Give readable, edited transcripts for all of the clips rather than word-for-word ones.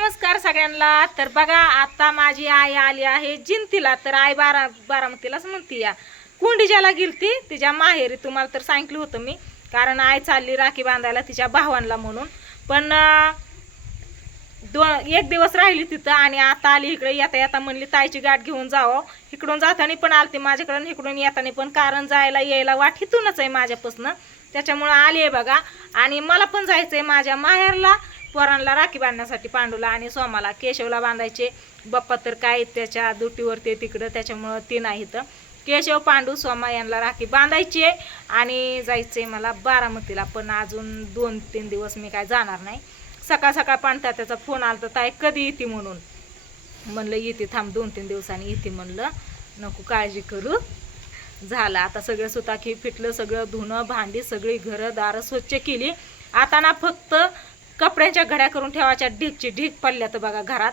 नमस्कार सगळ्यांना। तर बघा आता माझी आई आली आहे जिंतीला। तर आई बारामतीलाच म्हणती या कुंडीच्याला गेलती तिच्या माहेरी। तुम्हाला तर सांगितलं होतं मी, कारण आई चालली राखी बांधायला तिच्या भावांना म्हणून। पण एक दिवस राहिली तिथं आणि आता आली इकडे। येता येता म्हणली ताईची गाठ घेऊन जावं। इकडून जाताना पण आलती माझ्याकडून, इकडून येताना पण, कारण जायला यायला वाट इथूनच आहे माझ्यापासून, त्याच्यामुळं आली आहे बघा। आणि मला पण जायचंय माझ्या माहेरला पोरांना राखी बांधण्यासाठी, पांडूला आणि सोमाला। केशवला बांधायचे, बाप्पा तर काय त्याच्या ड्युटीवरती तिकडं, त्याच्यामुळं ती नाही तर केशव पांडू सोमा यांना राखी बांधायची आहे आणि जायचंय मला बारामतीला। पण अजून 2-3 दिवस मी काय जाणार नाही। सकाळ सकाळ पांढता त्याचा फोन आला तर ताई कधी येते म्हणून। म्हणलं येते, थांब 2-3 दिवसांनी येते म्हणलं, नको काळजी करू। झालं आता सगळं सुताकी फिटलं, सगळं धुणं भांडी सगळी घरं दारं स्वच्छ केली। आता ना फक्त कपड्यांच्या घड्या करून ठेवायच्या, ढीगची ढीग पडल्या तर बघा घरात।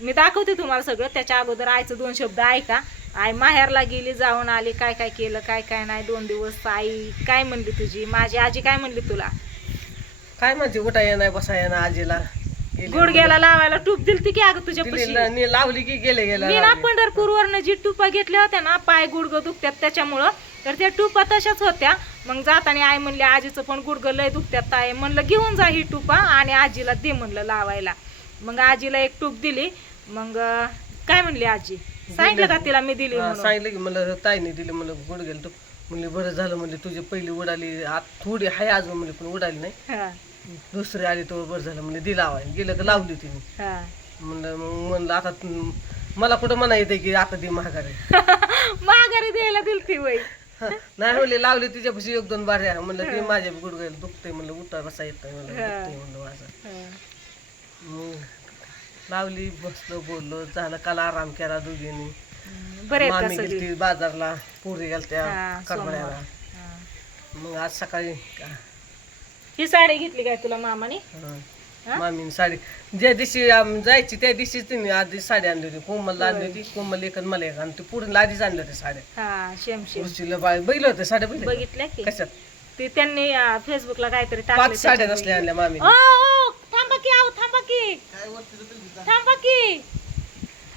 मी दाखवते तुम्हाला सगळं। त्याच्या अगोदर आईचं 2 शब्द ऐका। आई माहेरला गेली, जाऊन आली, काय काय केलं काय काय नाही 2 दिवस। आई काय म्हणली तुझी, माझी आजी काय म्हणली तुला? काय म्हणते, उठाय नाही बसाय ना आजीला। गुडघ्याला लावायला टूप दिलती की अगं तुझ्या दिली, लावली की गेले मी ना पंढरपूरवरनं जी टुपा घेतल्या होत्या ना, पाय गुडघं दुखत्यात त्याच्यामुळं, तर त्या टुपा तशाच होत्या। मग जाताना आई म्हणली आजीचं पण गुडघं लय दुखत्यात ताई, म्हणलं घेऊन जा ही टुपा आणि आजीला दे म्हणलं लावायला। मग आजीला एक टूप दिली। मग काय म्हणली आजी, सांगितलं का तिला मी दिली? सांगितलं की मला ताईने दिली, मला गुडघ्याला टूप। म्हणले बरं झालं, म्हणजे तुझी पहिली उडाली, आता थोडी हाय अजून म्हणजे, पण उडाली नाही। दुसरी आली तर बरं झालं, म्हणजे दिला लावाय गेलं तर लावली तिने। म्हणलं मग म्हणलं आता मला कुठं म्हणा येते की आता ती महागारी महागारी द्यायला दिलती वय नाही म्हणले, लावली तिच्यापाशी 1-2 बाऱ्या। म्हणलं ती माझ्या गुडघ्याला दुखतंय, म्हणलं उठा बसा येत नाही, म्हणलं दुखतंय म्हणलं माझं। लावली, बसलो, बोललो, झालं। काल आराम केला दोघींनी। मामी गेलती बाजारला, पुरी गेलत्या करमळ्याला। मग आज सकाळी ही साडी घेतली काय तुला मामाने? मामीने साडी ज्या दिवशी जायची त्या दिवशीच तिने आधी साडी आणली होती। कोमलला आणली होती, कोमल एक आणि मला एक, आणि ती पुढे आधीच आणल्या होत्या साड्या। उशीला बघितलं होतं साड्या, बघितल्या की कशात ते त्यांनी फेसबुकला काहीतरी 5 साड्या नसल्या आणल्या मामी। थांबा की आहो, थांबा की, थांबा की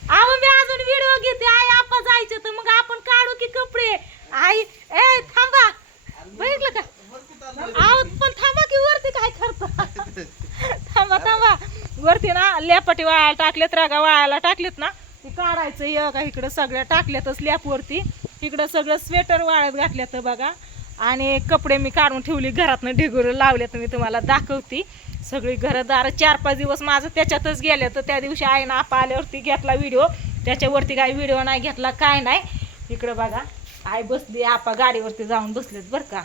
आहो, मी अजून व्हिडिओ घेते। आई आपण जायचं तर मग आपण काढू की कपडे। आई ए थांबा, बघितलं का? आहो पण थांबा की, वरती काय करता? थांबा थांबा, वरती ना लेपाटी वाळायला टाकलेत, रागा वाळायला टाकलेत ना, ते काढायचं। ये का इकडं सगळ्या टाकल्यातच लॅपवरती, इकडं सगळं स्वेटर वाळत घातल्यात बघा। आणि कपडे मी काढून ठेवली घरातनं, ढिगुरं लावल्यात, मी तुम्हाला दाखवते। सगळी घरदार 4-5 दिवस माझं त्याच्यातच गेले। तर त्या दिवशी आईनं आपा आल्यावरती घेतला व्हिडिओ, त्याच्यावरती काही व्हिडिओ नाही घेतला, काय नाही। इकडं बघा आई बसली, आपा गाडीवरती जाऊन बसलेत बरं का।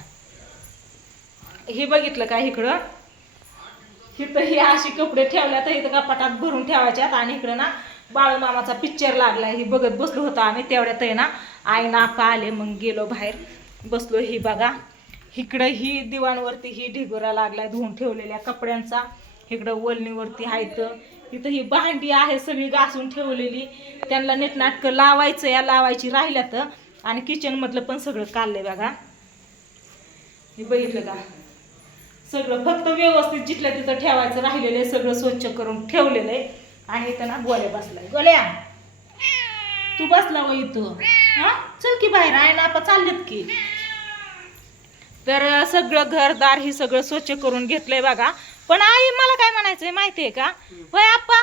हे बघितलं का इकडं, इथं ही अशी कपडे ठेवल्यात, इथं कपाटात भरून ठेवायच्यात। आणि इकडं ना बाळूमामाचा पिक्चर लागलाय, ही बघत बसलो होतो आम्ही। तेवढ्यात आहे ना आई ना आपा आले, मग गेलो बाहेर बसलो। ही बघा इकडं ही दिवाणवरती ही ढिगोरा लागलाय धुवून ठेवलेल्या कपड्यांचा। इकडं वलनीवरती आहेत, इथं ही भांडी आहे सगळी घासून ठेवलेली, त्यांना नीटनाटकं लावायचं या, लावायची राहिल्यात। आणि किचन मधलं पण सगळं काढलंय बघा, हे बघितलं का? सगळं फक्त व्यवस्थित जिथल्या तिथं ठेवायचं राहिलेलं आहे, सगळं स्वच्छ करून ठेवलेलं आहे। आणि इथं ना गोल्या बसलाय। गोल्या तू बसला व इथं, हा चल की बाहेर, आहे ना आपण चाललेत की। तर सगळं घरदार ही सगळं स्वच्छ करून घेतलंय बघा। पण आई मला काय म्हणायचंय माहितीये का होय आप्पा,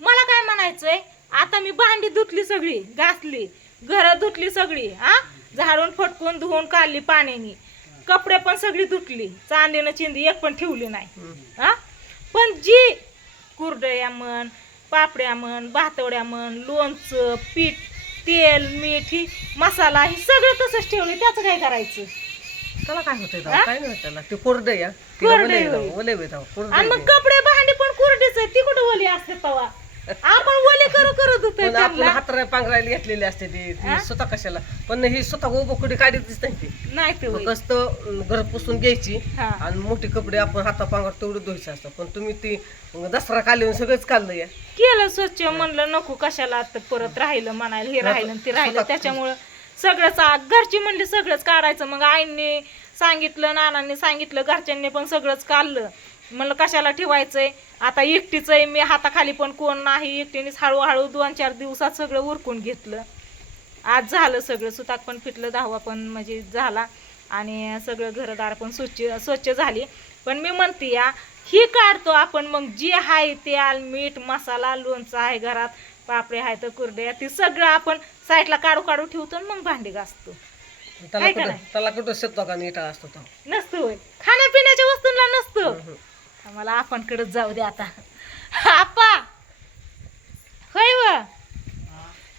मला काय म्हणायचंय, आता मी भांडी धुतली सगळी, घासली, घर धुतली सगळी, झाडून फटकून धुवून काढली पाण्याने, कपडे पण सगळी धुतली, चांदीनं चिंदी एक पण ठेवली नाही। पण जी कुरडया म्हण, पापड्या म्हण, भातवड्या म्हण, लोणचं, पीठ, तेल, मीठ, ही मसाला, ही सगळं तसंच ठेवले, त्याचं काय करायचं? त्याला काय होतंय, काय नाही त्याला, ते कोरडं या ओले आणि मग कपडे भांडी पण कोरडीच आहे, ती कुठं ओली असते तवा? आपण ओले करत होतो, आपण हातराय पांघरायला घेतलेली असते ती स्वतः कशाला, पण ही स्वतः उभं काढतच नाही ते फक्त घर पुसून घ्यायची आणि मोठी कपडे आपण हाता पांघर तेवढं धुवायचं असतं। पण तुम्ही ती दसरा काढून सगळंच काढलं या, केलं स्वच्छ, म्हणलं नको कशाला परत राहिलं म्हणायला, हे राहिलं ते राहिलं, त्याच्यामुळं सगळंच घरची म्हणली सगळंच काढायचं। मग आईंनी सांगितलं, नानांनी सांगितलं, घरच्यांनी पण सगळंच काढलं। म्हणलं कशाला ठेवायचंय, आता एकटीच आहे मी, हाताखाली पण कोण नाही, एकटीनेच हळूहळू 2-4 दिवसात सगळं उरकून घेतलं. आज झालं सगळं, सुताक पण फिटलं, 10वा पण म्हणजे झाला आणि सगळं घरदार पण स्वच्छ झाली. पण मी म्हणते या ही काढतो आपण, मग जे आहे तेल मीठ मसाला लोणचं आहे घरात, पापडे आहे तर कुरड्या, ते सगळं आपण साईडला काढू ठेवतो आणि मग भांडी घासतो. त्याला कुठं शेतो का नीट असतो तो नसतो होय, खाण्यापिण्याच्या वस्तूंना नसतो. आम्हाला आपणकडे जाऊ दे आता. आपा होय व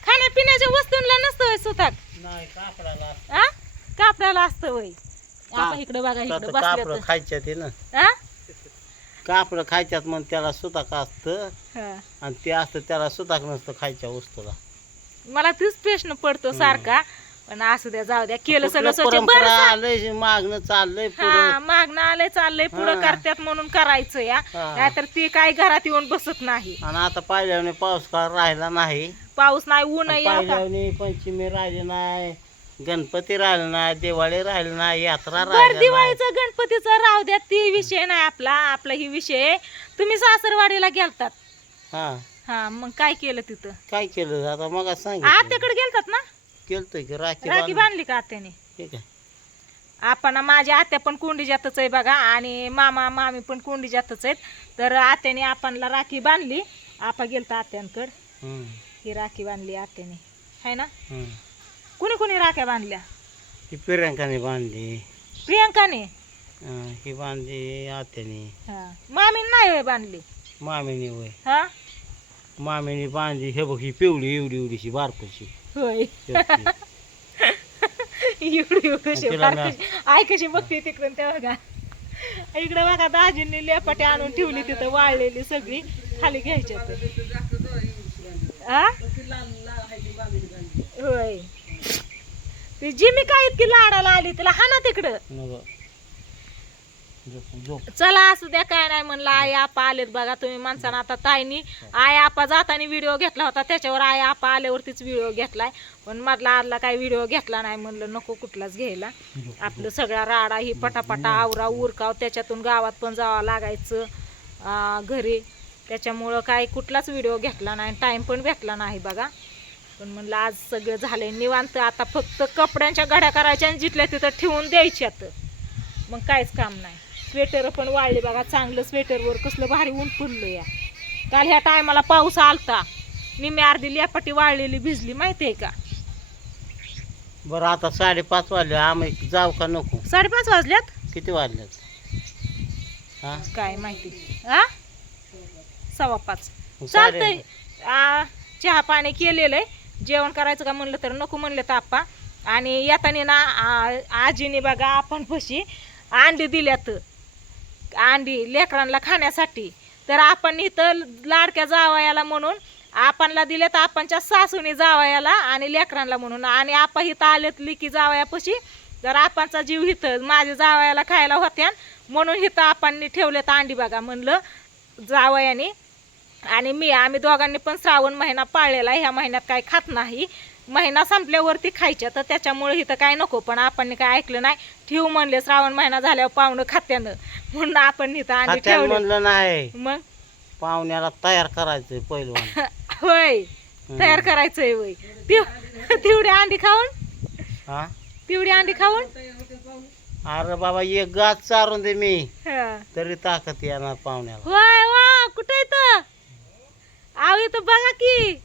खाण्यापिण्याच्या वस्तूंना नसतो होय सुताक, नाही कापडाला आ कापडाला असतं होय. आपण इकडे बघा, इकडे कापड बसले खायच्यात आहे ना, आ कापड खायच्यात मग त्याला सुताक असतं हा. आणि ते असतं त्याला सुताक नसतं खायच्या वस्तूला. मला तीच प्रश्न पडतो सारखा, पण असू द्या जाऊ द्या, केलं सगळं स्वच्छ. परंपरा बरं आलंय मागणं चाललंय पुढं. हा मागणं आलंय चाललंय पुढं करतात म्हणून करायचं या, हा. नाहीतर ती काय घरात येऊन बसत नाही. आणि आता पाहिल्याने पाऊस काळ राहिला नाही, पाऊस नाही, ऊन आहे आता. पाहिल्याने पंचमी राहिली नाही, गणपती राहिले नाही, दिवाळी राहिली नाही, यात्रा बर राहिली नाही. दिवाळीचं गणपतीचं राहू द्या, ती विषय नाही आपला. आपला ही विषय, तुम्ही सासरवाडीला गेलतात. हा हा मग काय केलं तिथं? काय केलं आता मग सांग आत्याकडे गेलतात ना? केलतोय की राखी राखी बांधली. बांधली का आत्याने? ठीक आहे. आपण माझी आत्या पण कोंडीजातच आहे बघा, आणि मामा मामी पण कोंडीजातच आहेत. तर आत्याने आपणला राखी बांधली. आपा गेलता आत्यांकडे, हम्म, ही राखी बांधली आत्याने, है ना? हम्म. कुणी कुणी राख्या बांधल्या? ही प्रियंकाने बांधली, प्रियंकाने. ही बांधली आत्याने, हा मामीने नाही होय बांधली? मामीने होय, हा मामीने बांधली. हे बघ ही पिवळी एवढी एवढीशी बारकोशी होय. शेवटी. एवढी एवढी तिला ना- आई कशी बघते तिकडून ते बघा. इकडे बघा दाजींनी लेपाटी आणून ठेवली तिथं वाळलेली सगळी, खाली घ्यायच्या. होय ती जिमी काय इतकी लाडाला आली, तिला हाना तिकडं. नको. झोप झोप. चला असू द्या, काय नाही म्हणलं. आई आपा आलेत बघा. तुम्ही माणसानं आता ताईनी आई आपा जाताना व्हिडिओ घेतला होता, त्याच्यावर आई आपा आल्यावरतीच व्हिडिओ घेतलाय. पण मधला आदला काही व्हिडिओ घेतला नाही, म्हणलं नको कुठलाच घ्यायला. आपलं सगळा राडा ही पटापटा आवरा उरकाव, त्याच्यातून गावात पण जावं लागायचं घरी, त्याच्यामुळं काही कुठलाच व्हिडिओ घेतला नाही, टाईम पण भेटला नाही बघा. पण म्हणलं आज सगळं झालंय निवांत. आता फक्त कपड्यांच्या घड्या करायच्या आणि जिथल्या तिथं ठेवून द्यायच्यात, मग काहीच काम नाही. स्वेटर पण वाळले बघा, चांगलं स्वेटरवर कसलं भारी ऊन पडलं या. काल ह्या टायमाला पाऊस आलता, निम्मी अर्धी लेपाटी वाळलेली भिजली, माहितीये का? बरं आता 5:30 वाजले, आम्ही जाऊ का नको? 5:30 वाजल्यात. किती वाजल्यात? हा काय माहिती, हा 5:15. मग चालतंय. चहा पाणी केलेलं आहे, जेवण करायचं का म्हणलं तर नको म्हणलं तर आप्पा. आणि येताना ना आजीने बघा आपण पशी अंडी दिल्यात, अंडी लेकरांना खाण्यासाठी. तर आपण इथं लाडक्या जावयाला म्हणून आपणला दिल्यात, आपणच्या सासूने जावयाला आणि लेकरांना म्हणून. आणि आपण इथं आलेत लिकी जावयापाशी, तर आपणचा जीव इथं माझ्या जावयाला खायला होत्या म्हणून इथं आपण ठेवलेत अंडी बघा. म्हणलं जावयाने आणि मी, आम्ही दोघांनी पण श्रावण महिना पाळलेला आहे. ह्या महिन्यात काय खात नाही, महिना संपल्यावरती खायच्या, तर त्याच्यामुळे इथं काय नको. पण आपण काय ऐकलं नाही, ठेवू म्हणले श्रावण महिना झाल्यावर पाहुणं खात्यानं, म्हणून आपण इथं अंडी ठेवली. म्हणलं नाही, मग पाहुण्याला तयार करायचंय पहिलं. होय तयार करायचंय होय. तेवढी अंडी खाऊन, हा तेवढी अंडी खाऊन. अरे बाबा एक गाच चारून दे मी, हा. तरी ताकद येणार पाहुण्याला. होय वा कुठे इथं आव इथं बघा की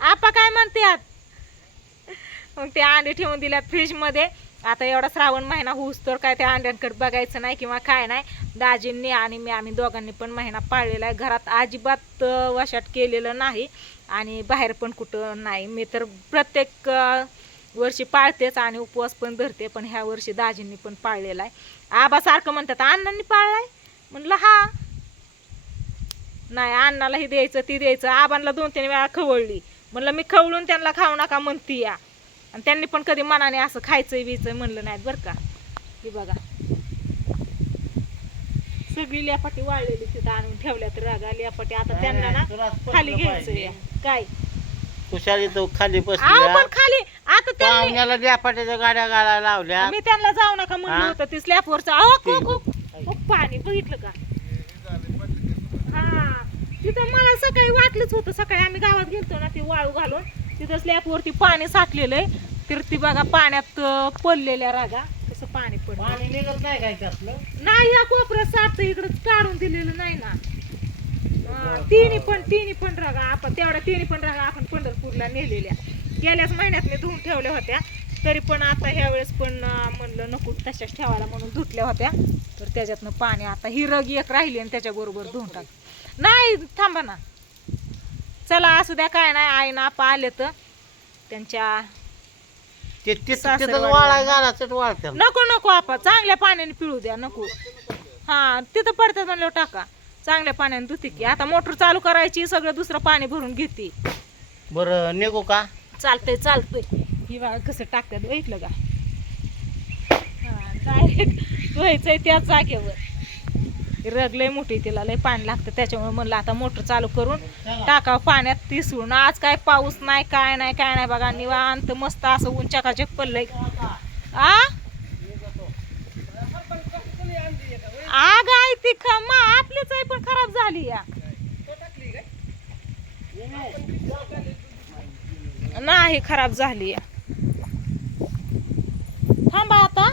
आपा काय म्हणतात. मग ते अंडे ठेवून दिल्यात फ्रीज मध्ये. आता एवढा श्रावण महिना होऊस तर काय त्या अंड्यांकडे बघायचं नाही किंवा काय नाही. दाजींनी आणि मी, आम्ही दोघांनी पण महिना पाळलेला आहे. घरात अजिबात वशाट केलेलं नाही आणि बाहेर पण कुठं नाही. मी तर प्रत्येक वर्षी पाळतेच आणि उपवास पण धरते, पण ह्या वर्षी दाजींनी पण पाळलेला आहे. आबा सारखं म्हणतात अण्णांनी पाळलाय, म्हणलं हा नाही, अण्णाला ही द्यायचं ती द्यायचं. आबांना 2-3 वेळा खवळली, म्हणलं मी खवळून त्यांना खाऊ नका म्हणती या, आणि त्यांनी पण कधी मनाने असं खायचं बियचं म्हणलं नाहीत बरं का. हे बघा सगळी लेपाटी वाळलेली तिथं आणून ठेवल्यात रागा लेपाटी. आता त्यांना ना खाली घ्यायचं या काय कुशाली तो खाली आहो बसली. पण खाली आता त्यांनी, पाहुण्याला द्यापाट्याच्या गाड्या गाळायला लावल्या. मी त्यांना जाऊ नका म्हणलं होतं ती स्लॅपवरचं. अहो खूप पाणी बघितलं का, सकाळी वाटलंच होतं. सकाळी आम्ही गावात गेलतो ना ते वाळू घालून, तिथं स्लॅपवरती पाणी साठलेलंय. तर ती बघा पाण्यात पडलेल्या रागा कसं पाणी पडलं. पाणी निघत नाही काय त्यातलं? नाही या कोपऱ्यात साठतं, इकडं काढून दिलेलं नाही ना. तिन्ही पण रागा आपण तेवढ्या तिन्ही पण रागा आपण पंढरपूरला नेलेल्या. गेल्याच महिन्यात मी धुवून ठेवल्या होत्या, तरी पण आता ह्या वेळेस पण म्हणलं नको तशाच ठेवायला म्हणून धुतल्या होत्या. तर त्याच्यातनं पाणी आता ही रग एक राहिली आणि त्याच्याबरोबर धुवून टाक. नाही थांबा ना, चला असू द्या, काय नाही. आई ना आपा आले तर त्यांच्या वाळा घालायचं वाळत्या. नको नको आपा, चांगल्या पाण्याने पिळू द्या. नको हा तिथं पडतात म्हणलं टाका, चांगल्या पाण्याने धुते की. आता मोटर चालू करायची, सगळं दुसरं पाणी भरून घेते. बरं निघू का? चालतंय. ही बघा कसं टाकतात बघितलं का. हा डायरेक्ट धुवायचंय त्याच जागेवर. रग लय मोठी, तिला लय पाणी लागतं, त्याच्यामुळे म्हणलं आता मोटर चालू करून टाकावं पाण्यात तिसरून. आज काय पाऊस नाही, काय नाही बघा, निवांत मस्त असं उंचाकाचक पडलंय. आग आहे ती आपलीच आहे पण खराब झाली या. नाही खराब झाली. थांबा आता,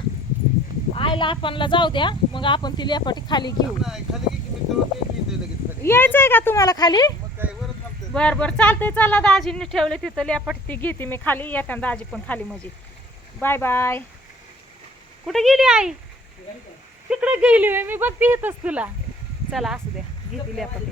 आईला आपणला जाऊ द्या, मग आपण ती लेपाटी खाली घेऊ. यायचंय का तुम्हाला खाली? बर चालतंय. चला दाजीने ठेवले तिथं लेपाटी, ती घेते मी खाली. येत्या दाजी पण खाली म्हणजे. Bye bye. कुठे गेली आई? तिकडे गेली मी बघते येतच तुला. चला असू द्या, घेते लेपाटी.